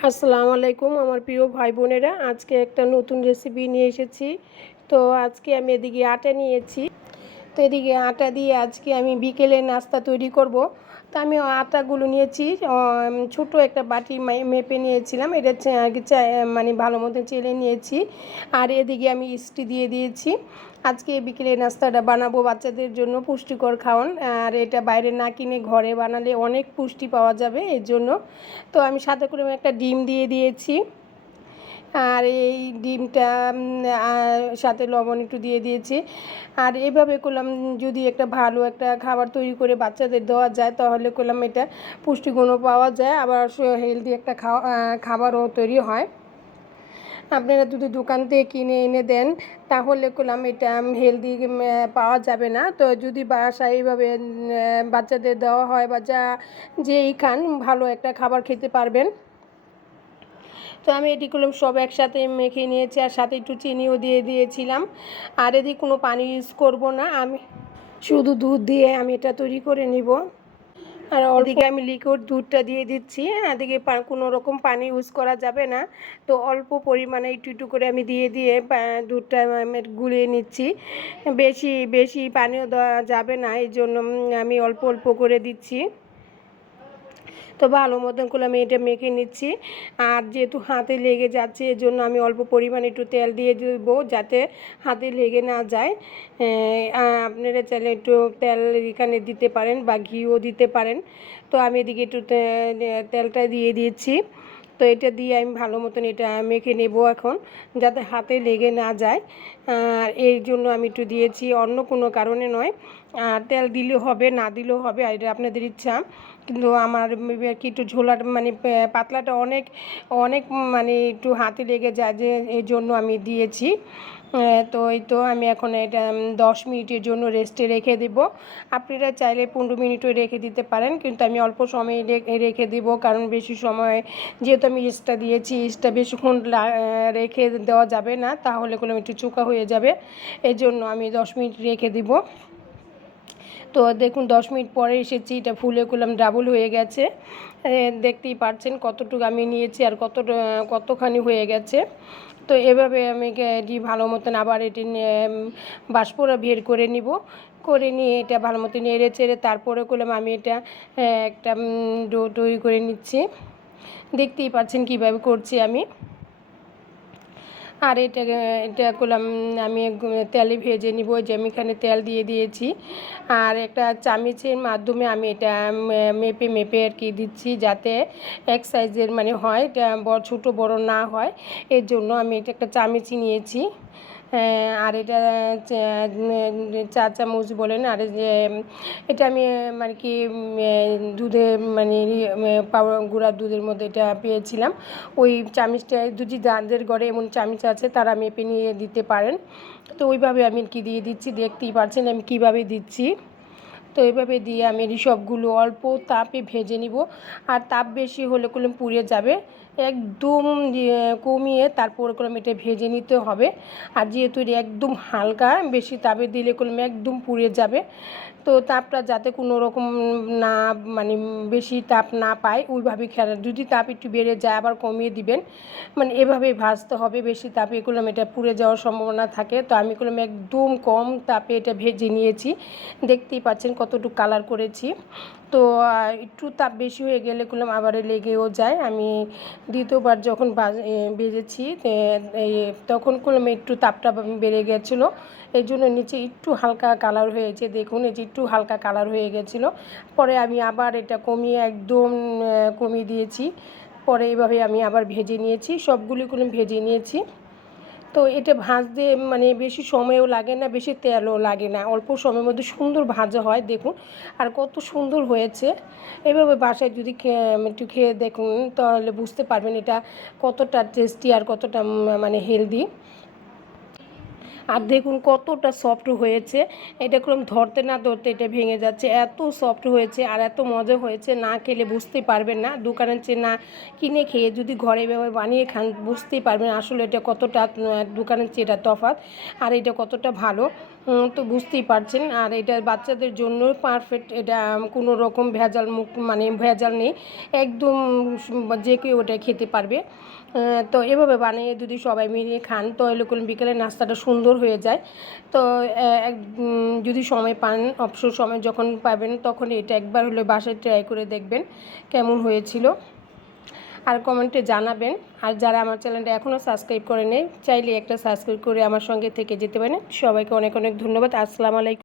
আসসালামু আলাইকুম আমার প্রিয় ভাই বোনেরা আজকে একটা নতুন রেসিপি নিয়ে এসেছি। তো আজকে আমি এদিকে আটা নিয়েছি। এদিকে আটা দিয়ে আজকে আমি বিকেলে নাস্তা তৈরি করব। তো আমি আটাগুলো নিয়েছি ছোট একটা বাটি মেপে নিয়েছিলাম। এটা আগে মানে ভালো মতো চেলে নিয়েছি। আর এদিকে আমি ইস্টি দিয়ে দিয়েছি। আজকে বিকেলে নাস্তাটা বানাবো বাচ্চাদের জন্য পুষ্টিকর খাওয়ান। আর এটা বাইরে না কিনে ঘরে বানালে অনেক পুষ্টি পাওয়া যাবে এর জন্য। তো আমি সাথে করে একটা ডিম দিয়ে দিয়েছি। আর এই ডিমটা সাথে লবণ একটু দিয়ে দিয়েছি। আর এভাবে করলাম, যদি একটা ভালো একটা খাবার তৈরি করে বাচ্চাদের দেওয়া যায়, তাহলে করলাম এটা পুষ্টিগুণও পাওয়া যায়, আবার হেলদি একটা খাওয়া খাবারও তৈরি হয়। আপনারা যদি দোকান থেকে কিনে এনে দেন, তাহলে করলাম এটা হেলদি পাওয়া যাবে না। তো যদি বাসায় এইভাবে বাচ্চাদের দেওয়া হয় বা যা যেই খান, ভালো একটা খাবার খেতে পারবেন। তো আমি এটি করলাম সব একসাথে মেখে নিয়েছি আর সাথে একটু চিনিও দিয়ে দিয়েছিলাম। আর এদিকে কোনো পানি ইউজ করব না। আমি শুধু দুধ দিয়ে আমি এটা তৈরি করে নিব। আর ওদিকে আমি লিকুইড দুধটা দিয়ে দিচ্ছি। এদিকে পা- কোনো রকম পানি ইউজ করা যাবে না। তো অল্প পরিমাণে একটু একটু করে আমি দিয়ে দিয়ে দুধটা আমি গুলিয়ে নিচ্ছি। বেশি বেশি পানিও দেওয়া যাবে না। এই জন্য আমি অল্প অল্প করে দিচ্ছি। তো ভালো মতন করে আমি এটা মেখে নিচ্ছি। আর যেহেতু হাতে লেগে যাচ্ছে এর জন্য আমি অল্প পরিমাণে একটু তেল দিয়ে দেবো যাতে হাতে লেগে না যায়। আপনারা চাইলে একটু তেল এখানে দিতে পারেন বা ঘিও দিতে পারেন। তো আমি এদিকে একটু তেলটা দিয়ে দিয়েছি তো এটা দিয়ে আমি ভালো মতন এটা মেখে নেব এখন, যাতে হাতে লেগে না যায়। আর এই জন্য আমি একটু দিয়েছি, অন্য কোনো কারণে নয়। তেল দিলেও হবে, না দিলেও হবে, এটা আপনাদের ইচ্ছা। কিন্তু আমার আর কি একটু ঝোলার মানে পাতলাটা অনেক অনেক মানে একটু হাতে লেগে যায় যে, এই জন্য আমি দিয়েছি। তো এই তো আমি এখন এটা দশ মিনিটের জন্য রেস্টে রেখে দেব। আপনারা চাইলে পনেরো মিনিটও রেখে দিতে পারেন, কিন্তু আমি অল্প সময় রেখে দেব, কারণ বেশি সময়, যেহেতু আমি ইস্টটা দিয়েছি, ইস্টটা বেশিক্ষণ রেখে দেওয়া যাবে না, তাহলে কোনো একটু চোকা হয়ে যাবে। এই জন্য আমি দশ মিনিট রেখে দিব। তো দেখুন, দশ মিনিট পরে এসেছি, এটা ফুলে কুলাম ডাবল হয়ে গেছে। দেখতেই পারছেন কতটুকু আমি নিয়েছি আর কত কতখানি হয়ে গেছে। তো এভাবে আমি এটি ভালো মতন আবার এটি বাষ্পরা বের করে নিব। করে নিয়ে এটা ভালো মতো নেড়ে চেড়ে তারপরে করলাম আমি এটা একটা ডো, তৈরি করে নিচ্ছি। দেখতেই পাচ্ছেন কীভাবে করছি আমি। আর এটা এটা করলাম, আমি তেলে ভেজে নিব যে আমি এখানে তেল দিয়ে দিয়েছি। আর একটা চামিচের মাধ্যমে আমি এটা মেপে মেপে আর কি দিচ্ছি যাতে এক সাইজের মানে হয়, এটা বড়, ছোটো, বড় না হয়। এর জন্য আমি এটা একটা চামিচি নিয়েছি। আর এটা চা- চামচ বলেন আর যে, এটা আমি মানে কি দুধে মানে পাউডার গুঁড়ার দুধের মধ্যে এটা পেয়েছিলাম। ওই চামিচটা দুটি যাদের গড়ে এমন চামিচ আছে, তারা মেপে নিয়ে দিতে পারেন। তো ওইভাবে আমি কি দিয়ে দিচ্ছি, দেখতেই পারছেন আমি কীভাবে দিচ্ছি। তো এইভাবে দিয়ে আমি সবগুলো অল্প তাপে ভেজে নিব। আর তাপ বেশি হলে কলম পুড়ে যাবে। একদম কমিয়ে তারপর করলাম এটা ভেজে নিতে হবে। আর যেহেতু একদম হালকা, বেশি তাপে দিলে কলম একদম পুড়ে যাবে। তো তাপটা যাতে কোনো রকম না মানে বেশি তাপ না পায় ওইভাবে খেলা যদি তাপ একটু বেড়ে যায় আবার কমিয়ে দিবেন মানে এভাবেই ভাজতে হবে। বেশি তাপে করলাম এটা পুড়ে যাওয়ার সম্ভাবনা থাকে। তো আমি করলাম একদম কম তাপে এটা ভেজে নিয়েছি। দেখতেই পাচ্ছেন কতটুকু কালার করেছি। তো একটু তাপ বেশি হয়ে গেলে করলাম আবার লেগেও যায়। আমি দ্বিতীয়বার যখন বাজ- এ, ভেজেছি এ, এই, তখন করলাম একটু তাপটা বেড়ে গেছিল। এই জন্য নিচে একটু হালকা কালার হয়েছে। দেখুন এই যে একটু হালকা কালার হয়ে গেছিল। পরে আমি আবার এটা কমিয়ে একদম কমিয়ে দিয়েছি। পরে এইভাবে আমি আবার ভেজে নিয়েছি, সবগুলি করে ভেজে নিয়েছি। তো এটা ভাজতে মানে বেশি সময়ও লাগে না, বেশি তেলও লাগে না। অল্প সময়ের মধ্যে সুন্দর ভাজা হয়, দেখুন। আর কত সুন্দর হয়েছে। এভাবে বাসায় যদি একটু খেয়ে দেখুন, তাহলে বুঝতে পারবেন এটা কতটা টেস্টি আর কতটা মানে হেলদি আর দেখুন কতটা সফট হয়েছে। এটা কোনো ধরতে না ধরতে এটা ভেঙে যাচ্ছে। এত সফট হয়েছে আর এত মজা হয়েছে, না খেলে বুঝতে পারবেন না। দোকানের চেয়ে না কিনে খেয়ে যদি ঘরে বানিয়ে খান, বুঝতেই পারবেন আসলে এটা কতটা দোকানের চেয়ে এটা তফাত আর এটা কতটা ভালো। তো বুঝতেই পারছেন। আর এটা বাচ্চাদের জন্য পারফেক্ট এটা কোনো রকম ভেজাল মুখ মানে ভেজাল নেই। একদম যে কেউ ওটা খেতে পারবে। তো এভাবে বানিয়ে যদি সবাই মিলে খান, তো এরকম বিকেলের নাস্তাটা সুন্দর হয়ে যায়। তো যদি সময় পান, অবসর সময় যখন পাবেন, তখন এটা একবার হলে বাসায় ট্রাই করে দেখবেন, কেমন হয়েছিল। আর কমেন্টে জানাবেন। আর যারা আমার চ্যানেলটা এখনও সাবস্ক্রাইব করে নেই চাইলে একটা সাবস্ক্রাইব করে আমার সঙ্গে থেকে যেতে পারেন। সবাইকে অনেক অনেক ধন্যবাদ। আসসালামু আলাইকুম।